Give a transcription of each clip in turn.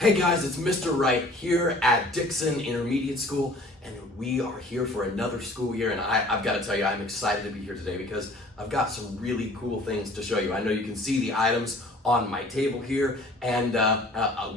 Hey guys, it's Mr. Wright here at Dixon Intermediate School, and we are here for another school year, and I've got to tell you, I'm excited to be here today because I've got some really cool things to show you. I know you can see the items on my table here, and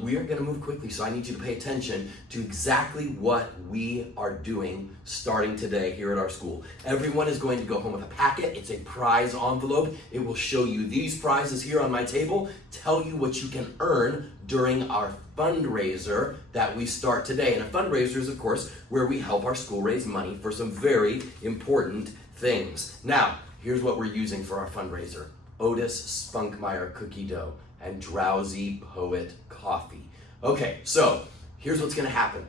we are going to move quickly, so I need you to pay attention to exactly what we are doing starting today here at our school. Everyone is going to go home with a packet. It's a prize envelope. It will show you these prizes here on my table, tell you what you can earn during our fundraiser that we start today. And a fundraiser is, of course, where we help our school raise money for some very important things. Now, here's what we're using for our fundraiser: Otis Spunkmeyer cookie dough and Drowsy Poet coffee. Okay, so here's what's gonna happen.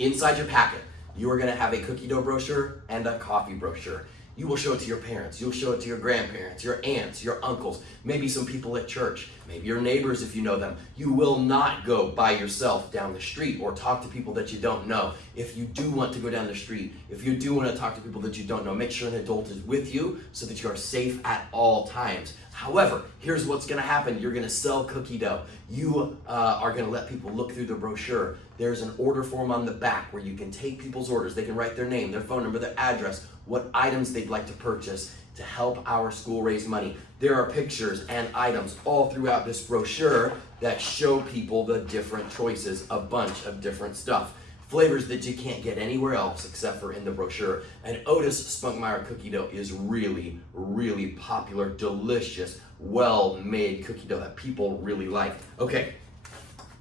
Inside your packet, you are gonna have a cookie dough brochure and a coffee brochure. You will show it to your parents, you'll show it to your grandparents, your aunts, your uncles, maybe some people at church, maybe your neighbors if you know them. You will not go by yourself down the street or talk to people that you don't know. If you do want to go down the street, if you do want to talk to people that you don't know, make sure an adult is with you so that you are safe at all times. However, here's what's going to happen. You're going to sell cookie dough. You are going to let people look through the brochure. There's an order form on the back where you can take people's orders. They can write their name, their phone number, their address, what items they'd like to purchase to help our school raise money. There are pictures and items all throughout this brochure that show people the different choices, a bunch of different stuff. Flavors that you can't get anywhere else except for in the brochure. And Otis Spunkmeyer cookie dough is really, really popular, delicious, well-made cookie dough that people really like. Okay,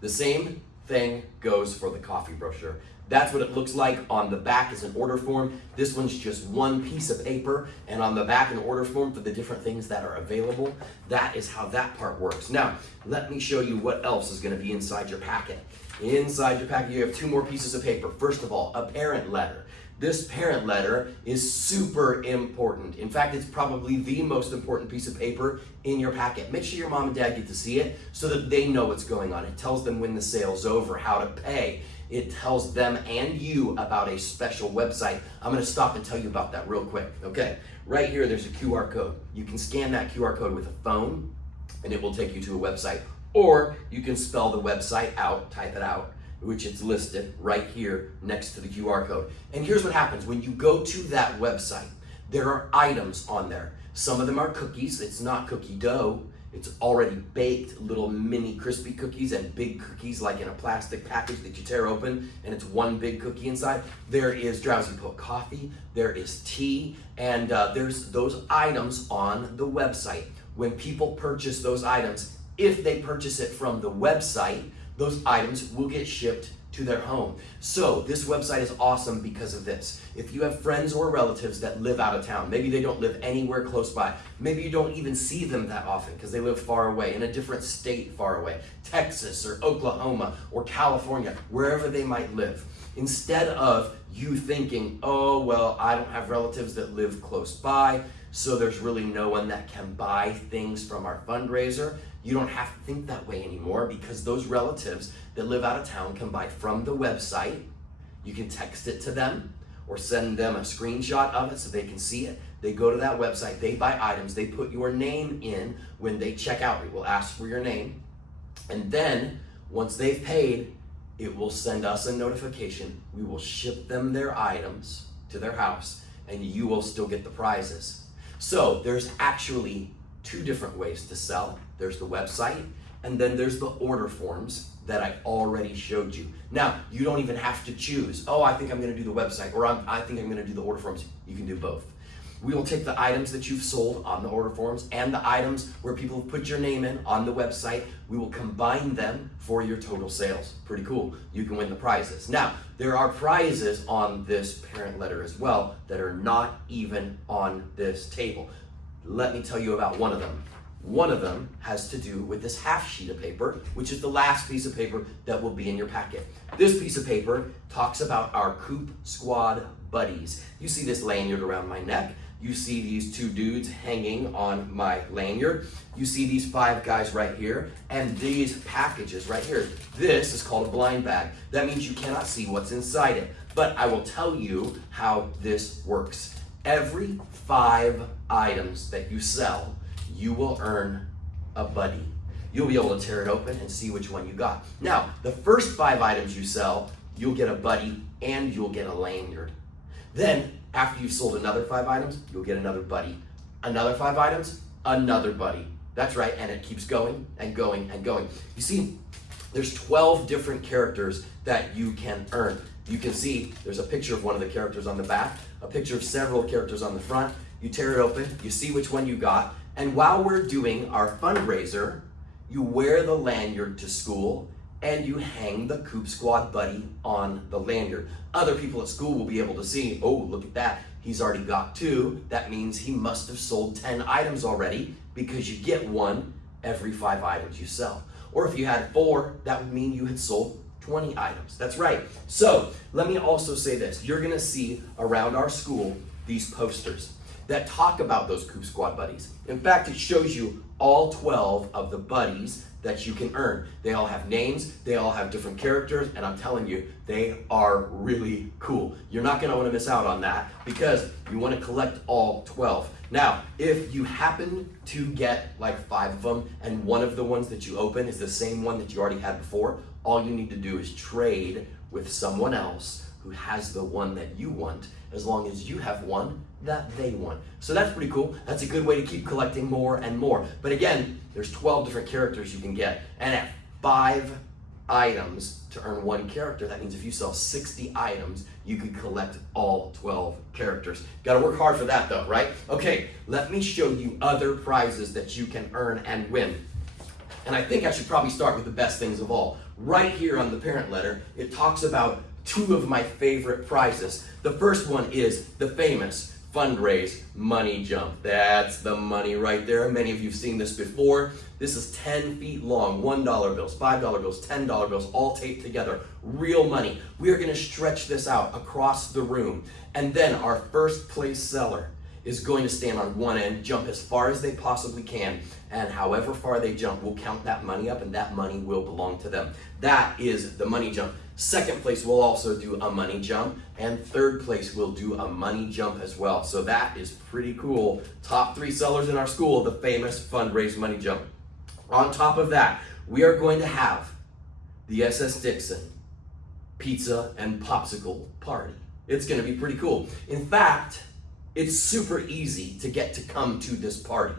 the same thing goes for the coffee brochure. That's what it looks like. On the back is an order form. This one's just one piece of paper, and on the back an order form for the different things that are available. That is how that part works. Now, let me show you what else is going to be inside your packet. Inside your packet, you have two more pieces of paper. First of all, a parent letter. This parent letter is super important. In fact, it's probably the most important piece of paper in your packet. Make sure your mom and dad get to see it so that they know what's going on. It tells them when the sale's over, how to pay. It tells them and you about a special website. I'm going to stop and tell you about that real quick. Okay, right here there's a QR code. You can scan that QR code with a phone and it will take you to a website. Or you can spell the website out, type it out, which it's listed right here next to the QR code. And here's what happens. When you go to that website, there are items on there. Some of them are cookies. It's not cookie dough. It's already baked little mini crispy cookies and big cookies like in a plastic package that you tear open and it's one big cookie inside. There is Drowsy Poet coffee, there is tea, and there's those items on the website. When people purchase those items, if they purchase it from the website, those items will get shipped to their home. So this website is awesome because of this. If you have friends or relatives that live out of town, maybe they don't live anywhere close by, maybe you don't even see them that often because they live far away, in a different state far away, Texas or Oklahoma or California, wherever they might live. Instead of you thinking, oh, well, I don't have relatives that live close by, so there's really no one that can buy things from our fundraiser. You don't have to think that way anymore because those relatives that live out of town can buy from the website. You can text it to them or send them a screenshot of it so they can see it. They go to that website, they buy items, they put your name in when they check out. It will ask for your name. And then once they've paid, it will send us a notification. We will ship them their items to their house and you will still get the prizes. So there's actually two different ways to sell. There's the website, and then there's the order forms that I already showed you. Now, you don't even have to choose, oh, I think I'm gonna do the website, or I think I'm gonna do the order forms. You can do both. We will take the items that you've sold on the order forms and the items where people have put your name in on the website. We will combine them for your total sales. Pretty cool. You can win the prizes. Now, there are prizes on this parent letter as well that are not even on this table. Let me tell you about one of them. One of them has to do with this half sheet of paper, which is the last piece of paper that will be in your packet. This piece of paper talks about our Coop Squad buddies. You see this lanyard around my neck. You see these two dudes hanging on my lanyard. You see these 5 guys right here, and these packages right here. This is called a blind bag. That means you cannot see what's inside it. But I will tell you how this works. Every 5 items that you sell, you will earn a buddy. you'll be able to tear it open and see which one you got. Now, the first 5 items you sell, you'll get a buddy and you'll get a lanyard. Then, after you've sold another 5 items, you'll get another buddy. Another 5 items, another buddy. That's right, and it keeps going and going and going. You see, there's 12 different characters that you can earn. You can see there's a picture of one of the characters on the back, a picture of several characters on the front. You tear it open, you see which one you got, and while we're doing our fundraiser, you wear the lanyard to school and you hang the Coop Squad buddy on the lanyard. Other people at school will be able to see, oh, look at that. He's already got 2. That means he must have sold 10 items already because you get 1 every 5 items you sell. Or if you had 4, that would mean you had sold 20 items. That's right. So let me also say this. You're gonna see around our school these posters that talk about those Coop Squad buddies. In fact, it shows you all 12 of the buddies that you can earn. They all have names, they all have different characters, and I'm telling you, they are really cool. You're not gonna wanna miss out on that because you wanna collect all 12. Now, if you happen to get like 5 of them and one of the ones that you open is the same one that you already had before, all you need to do is trade with someone else who has the one that you want, as long as you have one that they want. So that's pretty cool. That's a good way to keep collecting more and more. But again, there's 12 different characters you can get. And at 5 items to earn 1 character, that means if you sell 60 items, you could collect all 12 characters. Gotta work hard for that though, right? Okay, let me show you other prizes that you can earn and win. And I think I should probably start with the best things of all. Right here on the parent letter, it talks about 2 of my favorite prizes. The first one is the famous fundraise money jump. That's the money right there. Many of you have seen this before. This is 10 feet long, $1 bills, $5 bills, $10 bills, all taped together, real money. We are gonna stretch this out across the room. And then our first place seller is going to stand on one end, jump as far as they possibly can, and however far they jump, we'll count that money up and that money will belong to them. That is the money jump. Second place will also do a money jump, and third place will do a money jump as well. So that is pretty cool. Top 3 sellers in our school, the famous fundraise money jump. On top of that, we are going to have the SS Dixon pizza and popsicle party. It's gonna be pretty cool. In fact, it's super easy to get to come to this party.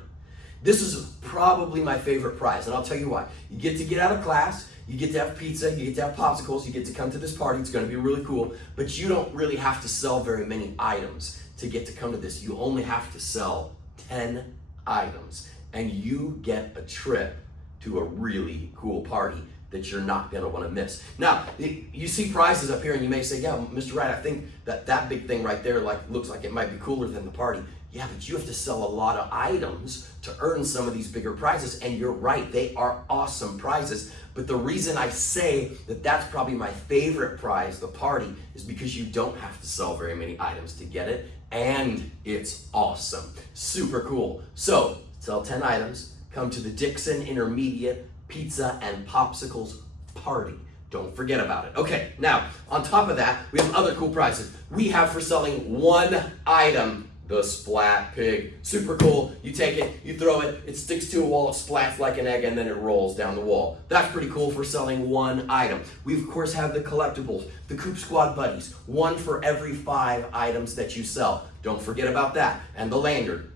This is probably my favorite prize, and I'll tell you why. You get out of class, you get to have pizza, you get to have popsicles, you get to come to this party. It's gonna be really cool, but you don't really have to sell very many items to get to come to this. You only have to sell 10 items, and you get a trip to a really cool party that you're not gonna wanna miss. Now, you see prizes up here and you may say, yeah, Mr. Wright, I think that big thing right there looks like it might be cooler than the party. Yeah, but you have to sell a lot of items to earn some of these bigger prizes, and you're right, they are awesome prizes. But the reason I say that that's probably my favorite prize, the party, is because you don't have to sell very many items to get it, and it's awesome. Super cool. So, sell 10 items, come to the Dixon Intermediate Pizza and Popsicles Party. Don't forget about it. Okay, now, on top of that, we have other cool prizes. We have for selling 1 item, the Splat Pig. Super cool. You take it, you throw it, it sticks to a wall, it splats like an egg, and then it rolls down the wall. That's pretty cool for selling 1 item. We, of course, have the collectibles, the Coop Squad Buddies, 1 for every 5 items that you sell. Don't forget about that. And the lanyard.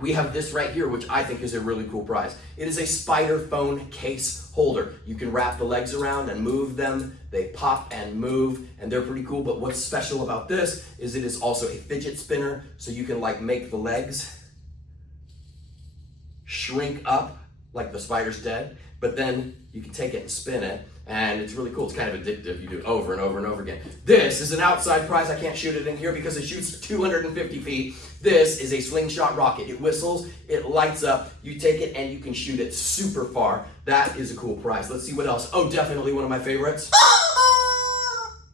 We have this right here, which I think is a really cool prize. It is a spider phone case holder. You can wrap the legs around and move them. They pop and move, and they're pretty cool. But what's special about this is it is also a fidget spinner, so you can like make the legs shrink up like the spider's dead, but then you can take it and spin it, and it's really cool. It's kind of addictive. You do it over and over and over again. This is an outside prize. I can't shoot it in here because it shoots 250 feet. This is a slingshot rocket. It whistles, it lights up, you take it and you can shoot it super far. That is a cool prize. Let's see what else. Oh, definitely one of my favorites.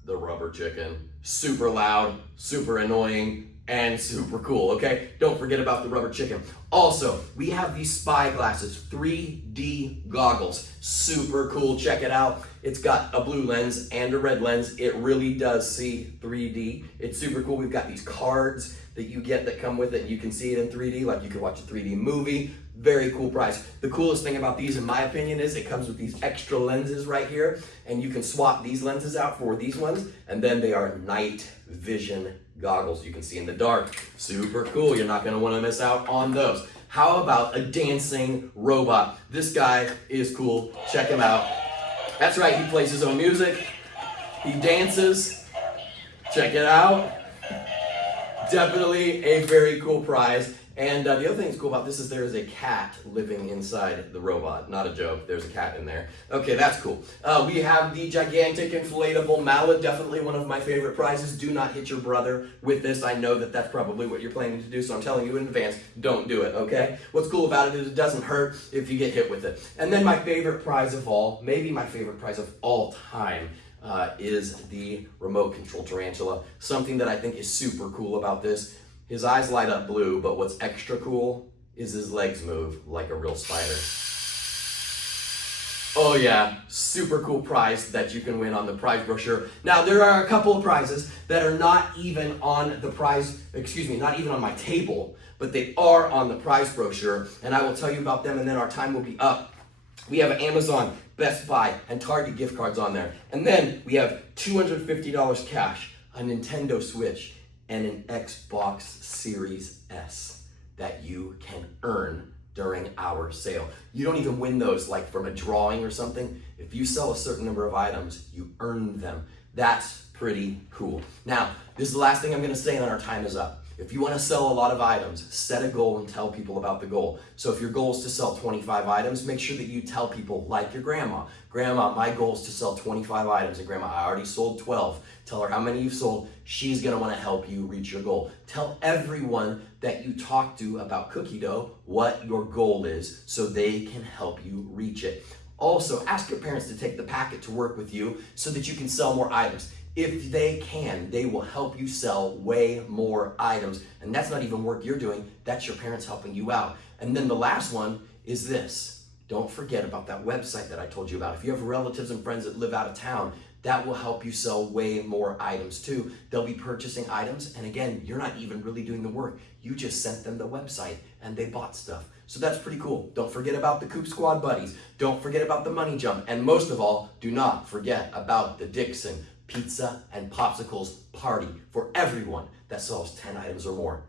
The rubber chicken. Super loud, super annoying, and super cool, okay? Don't forget about the rubber chicken. Also, we have these spy glasses, 3D goggles. Super cool, check it out. It's got a blue lens and a red lens. It really does see 3D. It's super cool. We've got these cards that you get that come with it. You can see it in 3D, like you can watch a 3D movie. Very cool price. The coolest thing about these, in my opinion, is it comes with these extra lenses right here, and you can swap these lenses out for these ones, and then they are night vision goggles. You can see in the dark. Super cool. You're not going to want to miss out on those. How about a dancing robot? This guy is cool. Check him out. That's right, he plays his own music. He dances. Check it out. Definitely a very cool prize. And the other thing that's cool about this is there is a cat living inside the robot. Not a joke, there's a cat in there. Okay, that's cool. We have the gigantic inflatable mallet, definitely one of my favorite prizes. Do not hit your brother with this. I know that that's probably what you're planning to do, so I'm telling you in advance, don't do it, okay? What's cool about it is it doesn't hurt if you get hit with it. And then my favorite prize of all, maybe my favorite prize of all time, is the remote control tarantula. Something that I think is super cool about this. His eyes light up blue, but what's extra cool is his legs move like a real spider. Oh yeah, super cool prize that you can win on the prize brochure. Now there are a couple of prizes that are not even on the prize, not even on my table, but they are on the prize brochure, and I will tell you about them and then our time will be up. We have Amazon, Best Buy, and Target gift cards on there. And then we have $250 cash, a Nintendo Switch, and an Xbox Series S that you can earn during our sale. You don't even win those like from a drawing or something. If you sell a certain number of items, you earn them. That's pretty cool. Now, this is the last thing I'm gonna say and then our time is up. If you want to sell a lot of items, set a goal and tell people about the goal. So if your goal is to sell 25 items, make sure that you tell people, like your grandma. Grandma, my goal is to sell 25 items. And grandma, I already sold 12. Tell her how many you've sold. She's going to want to help you reach your goal. Tell everyone that you talk to about cookie dough what your goal is so they can help you reach it. Also, ask your parents to take the packet to work with you so that you can sell more items. If they can, they will help you sell way more items. And that's not even work you're doing, that's your parents helping you out. And then the last one is this. Don't forget about that website that I told you about. If you have relatives and friends that live out of town, that will help you sell way more items too. They'll be purchasing items, and again, you're not even really doing the work. You just sent them the website and they bought stuff. So that's pretty cool. Don't forget about the Coop Squad buddies. Don't forget about the money jump. And most of all, do not forget about the Dixon Pizza and Popsicles party for everyone that sells 10 items or more.